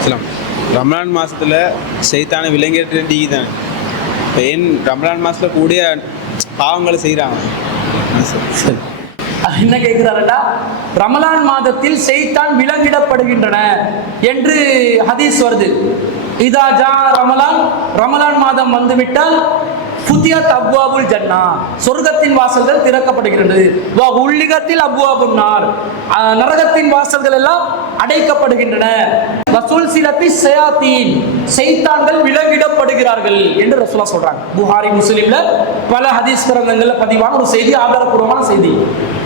இஸ்லாம் ரமலான் மாதத்தில் சைத்தான விலங்கிட்டு டீ தான். இப்போ ஏன் ரமலான் மாதத்தில் கூடிய பாவங்களை செய்கிறாங்க? என்ன கேட்கிறாருன்னா, ரமலான் மாதத்தில் செய்தான் விலங்கிடப்படுகின்றன என்று ஹதீஸ் வருது. இதா ஜா ரமலான், ரமலான் மாதம் வந்துவிட்டால் ஃபுதியத் அப்வாபுல் ஜன்னா, சொர்க்கத்தின் வாசல்கள் திறக்கப்படுகிறது. வா உல்லிகத்தில் அப்வாபுன் நார், நரகத்தின் வாசல்கள் எல்லாம் அடைக்கப்படுகின்றன. வசூல் சிலத்தி ஷயாத்தீன், சைத்தான்கள் விலங்கிடப்படுகிறார்கள் என்று ரசூலுல்லாஹ் சொல்றாங்க. புகாரி முஸ்லிம்ல பல ஹதீஸ் கிரந்தங்கள்ல பதிவான ஒரு செய்தி, ஆதாரப்பூர்வமான செய்தி.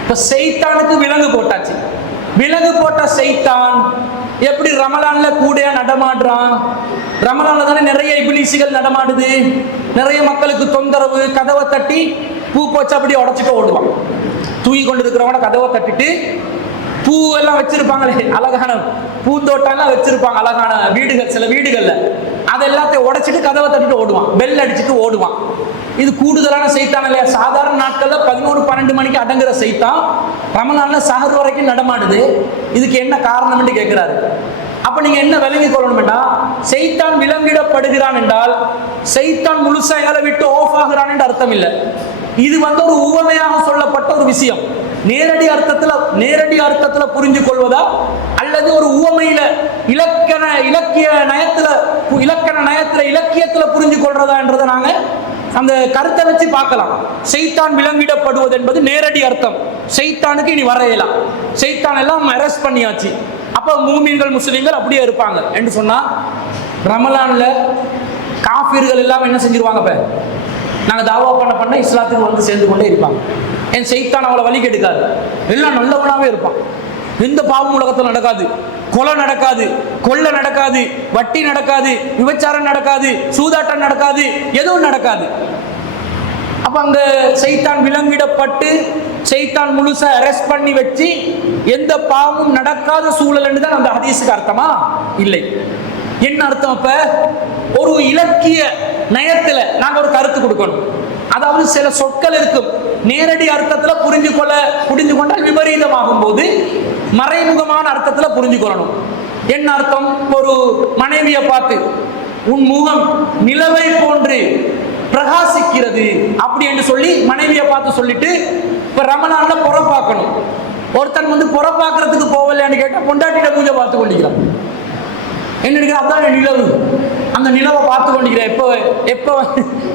இப்ப சைத்தானுக்கு விலங்கு போட்டாச்சு. விலங்கு போட்ட சைத்தான் எப்படி ரமலான்ல கூட நடமாடுறான்? ரமலான்ல தானே நிறைய இபிலிசுகள் நடமாடுது, நிறைய மக்களுக்கு தொந்தரவு, கதவை தட்டி பூ போச்சு அப்படி உடச்சிட்டு ஓடுவான். தூங்கி கொண்டு இருக்கிறவங்க கதவை தட்டிட்டு பூ எல்லாம் வச்சிருப்பாங்களே, அழகான பூந்தோட்டம் எல்லாம் வச்சிருப்பாங்க, அழகான வீடுகள், சில வீடுகள்ல அதை எல்லாத்தையும் உடைச்சிட்டு கதவை தட்டிட்டு ஓடுவான், பெல் அடிச்சுட்டு ஓடுவான். இது கூடுதலான சைத்தான் இல்லையா? சாதாரண நாட்கள்ல 11-12 மணிக்கு அடங்குற சைத்தான் ரமலான்ல சஹர் வரைக்கும் நடமாடுது. இதுக்கு என்ன காரணம்னு கேட்கிறாரு. அப்ப நீங்க என்ன விளங்கி கொள்ளணும்டா, சைத்தான் விலங்கிடப்படுகிறான் என்றால் சைத்தான் முழுசா எங்களை விட்டு ஆஃப் ஆகிறான் என்று அர்த்தம் இல்லை. இது ஒரு உவமையாக சொல்லப்பட்ட ஒரு விஷயம். நேரடி அர்த்தத்துல புரிஞ்சு கொள்வதா அல்லது ஒரு உவமையில இலக்கியத்துல புரிஞ்சு கொள்றதா என்றதை நாங்க அந்த கருத்தை வச்சு பார்க்கலாம். சைத்தான் விலங்கிடப்படுவது என்பது நேரடி அர்த்தம். சைத்தானுக்கு இனி வரையலாம், சைத்தான் எல்லாம் அரெஸ்ட் பண்ணியாச்சு. அப்ப மூமின்கள் முஸ்லிம்கள் அப்படியே இருப்பாங்க என்று சொன்னா, ரமலான்ல காஃபிர்கள் எல்லாம் என்ன செஞ்சிருவாங்க? இப்ப நாங்க தாவா பண்ண இஸ்லாத்துக்கு வந்து சேர்ந்து கொண்டே இருப்பாங்க. என் சைத்தான் அவளை வழி கெடுக்காது, எல்லாம் நல்லவனாவே இருப்பான். எந்த பாவம் உலகத்தில் நடக்காது, கொலை நடக்காது, கொள்ளை நடக்காது, வட்டி நடக்காது, விபச்சாரம் நடக்காது, சூதாட்டம் நடக்காது, எதுவும் நடக்காது. அப்ப அங்க சைத்தான் விலங்கிடப்பட்டு சைத்தான் முழுசா அரெஸ்ட் பண்ணி வச்சு எந்த பாவமும் நடக்காத சூழல் தான் அந்த ஹதீஸுக்கு அர்த்தமா? இல்லை. என்ன அர்த்தம்? அப்ப ஒரு இலக்கிய நயத்துல நாங்க ஒரு கருத்து கொடுக்கணும். அதாவது சில சொற்கள் இருக்கும், நேரடி அர்த்தத்துல புரிஞ்சு கொண்டால் விபரீதமாகும் போது மறைமுகமான அர்த்தத்துல புரிஞ்சு கொள்ளணும். என்ன அர்த்தம்? ஒரு மனைவியை பார்த்து உன் முகம் நிலவை போன்று பிரகாசிக்கிறது அப்படி என்று சொல்லி மனைவியை பார்த்து சொல்லிட்டு இப்ப ரமலான்ல புறப்பாக்கணும். ஒருத்தன் புறப்பாக்குறதுக்கு போகலையான்னு கேட்டா பொண்டாட்டியிட பூஜை பார்த்து கொண்டிருக்கிறான். என்ன அதான் நிலவு, அந்த நிலவை பார்த்து கொண்டிருக்கிறேன், எப்ப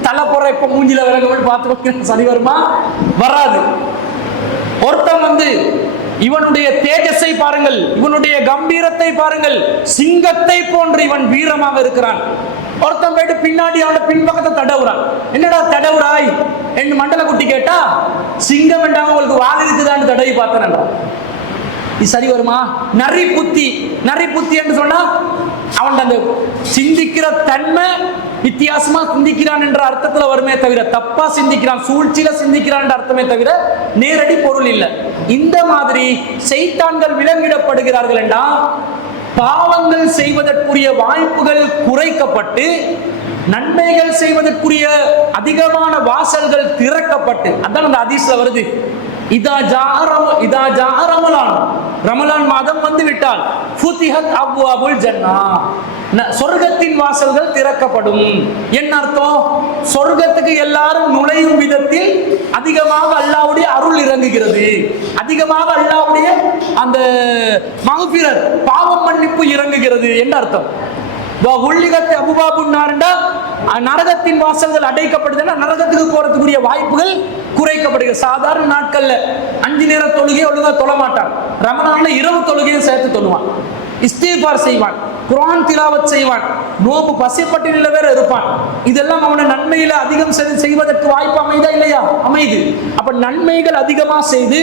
தலை போற, எப்ப மூஞ்சில விலக பார்த்து கொண்டிருக்கிறேன். சரி வருமா? வராது. ஒருத்தன் இவனுடைய தேஜஸை பாருங்கள், இவனுடைய கம்பீரத்தை பாருங்கள், சிங்கத்தை போன்று இவன் வீரமாக இருக்கிறான். ஒருத்தன் போயிட்டு பின்னாடி அவனோட பின்பக்கத்தை தடவுறான். என்னடா தடவுறாய் என்று மண்டல குட்டி கேட்டா, சிங்கம் என்றாங்க உங்களுக்கு வால் இருக்குதான்னு தடவி பார்த்தேன். இது சரி வருமா? நரி புத்தி என்று சொன்னா அவன் அந்த சிந்திக்கிற தன்மை வித்தியாசமா சிந்திக்கிறான் என்ற அர்த்தத்துல வருமே தவிர, தப்பா சிந்திக்கிறான், சூழ்ச்சியில சிந்திக்கிறான் என்ற அர்த்தமே தவிர நேரடி பொருள் இல்லை. இந்த மாதிரி சைத்தான்கள் விலங்கிடப்படுகிறார்கள் என்றால் பாவங்கள் செய்வதற்குரிய வாய்ப்புகள் குறைக்கப்பட்டு நன்மைகள் செய்வதற்குரிய அதிகமான வாசல்கள் திறக்கப்பட்டு, அதான் அந்த ஹதீஸ்ல வருது. இதா ஜா ரமலான், ரமலான் மாதம் வந்து விட்டால் ஃபுதிஹத் அப்வாபுல் ஜன்னா, சொர்க்கத்தின் வாசல்கள் திறக்கப்படும். என்ன அர்த்தம்? சொர்க்கத்துக்கு எல்லாரும் நுழையும் விதத்தில் அதிகமாக அல்லாஹ்வுடைய அருள் இறங்குகிறது, அதிகமாக அல்லாஹ்வுடைய அந்த மக்ஃபிரத் பாவம் மன்னிப்பு இறங்குகிறது என்று அர்த்தம். உள்ளிகத்தை அபுபாபுன் நார்ண்டா நரகத்தின் வாசல்கள் அடைக்கப்படுதுன்னா நரகத்துக்கு போறதுக்குரிய வாய்ப்புகள் குறைக்கப்படுகிறது. சாதாரண நாட்கள்ல 5 நேர தொழுகையை ஒழுங்கா தொழ மாட்டான், ரமலான்ல இரவு தொழுகையும் சேர்த்து தொழுவான், இஸ்திக்பார் செய்வான், குர்ஆன் திலாவத் செய்வான், நோம்பு பசிப்பட்டினில வேற இருப்பான். இதெல்லாம் அவனை நன்மையில அதிகம் செய்வதற்கு வாய்ப்பு அமைதா இல்லையா? அமைது. அப்ப நன்மைகள் அதிகமா செய்து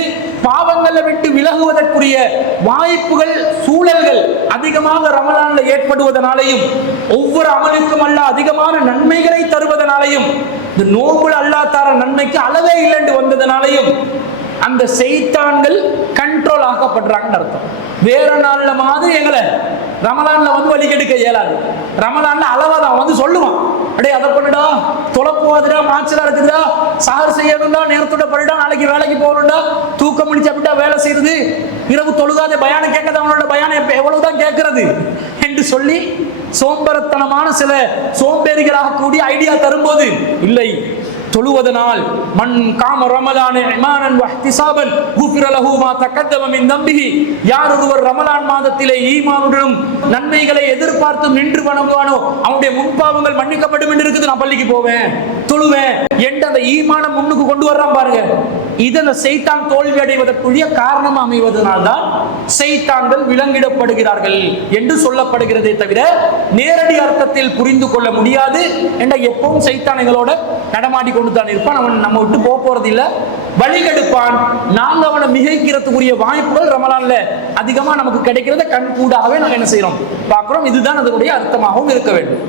பாவங்களை விட்டு விலகுவதற்குரிய வாய்ப்புகள், சூழல்கள் அதிகமாக ரமலான்ல ஏற்படுவதனாலையும் ஒவ்வொரு அமலுக்கும் அல்லாஹ் அதிகமான நன்மைகளை தருவதனாலையும் இந்த நோம்புல அல்லாஹ் தர நன்மைக்கு அளவே இல்லைன்னு வந்ததனாலையும் அந்த சைத்தான்கள் கண்ட்ரோல் ஆக்கப்படுறாங்கன்னு அர்த்தம். வேற நாள்ல மாதிரி எங்களை ரமலான்ல வழி கெடுக்க இயலாது. ரமலான்ல அளவாதான் சொல்லுவான், அடே அதை பண்ணுடா, தொலைப்போவாதுடா, மாச்சலா இருக்குதா, சஹர் செய்யணும்டா, நேரத்தோட படிடா, நாளைக்கு வேலைக்கு போகணும்டா, தூக்கம் முடிச்சு அப்படிட்டா வேலை செய்யறது, இரவு தொழுகாத பயானம் கேட்காத அவனோட பயானம் எவ்வளவுதான் கேட்கறது என்று சொல்லி சோம்பரத்தனமான சில சோம்பேறிகளாக கூடிய ஐடியா தரும்போது இல்லை, தொழுவதனால் மன் காம ரமலான இமானன் வஹ்திசாபன் குஃபிர லஹு மா தகத்தம மின் தம்பிஹி, யார் ஒருவர் ரமலான் மாதத்திலே ஈமானுடனும் நன்மைகளை எதிர்பார்த்து நின்று வணங்குவானோ அவனுடைய முன்பாவங்கள் மன்னிக்கப்படும் என்று இருக்குது. நான் பள்ளிக்கு போவேன், தொழுவேன் என்று அந்த ஈமான முன்னுக்கு கொண்டு வர்றான் பாருங்க. இது அந்த சைத்தான் தோல்வி அடைவதற்குரிய காரணம் அமைவதனால்தான் சைத்தான்கள் விலங்கிடப்படுகிறார்கள் என்று சொல்லப்படுகிறதே தவிர நேரடி அர்த்தத்தில் புரிந்து கொள்ள முடியாது என்ற எப்பவும் சைத்தான் எங்களோட நடமாடி கொண்டு தான் இருப்பான். அவன் நம்ம விட்டு போறது இல்லை, வழிகெடுப்பான். நாங்க அவனை மிகைக்கிறதுக்குரிய வாய்ப்புகள் ரமலான்ல அதிகமா நமக்கு கிடைக்கிறத கண் கூடாகவே நாங்க என்ன செய்யறோம் பார்க்கிறோம். இதுதான் அதனுடைய அர்த்தமாகவும் இருக்க வேண்டும்.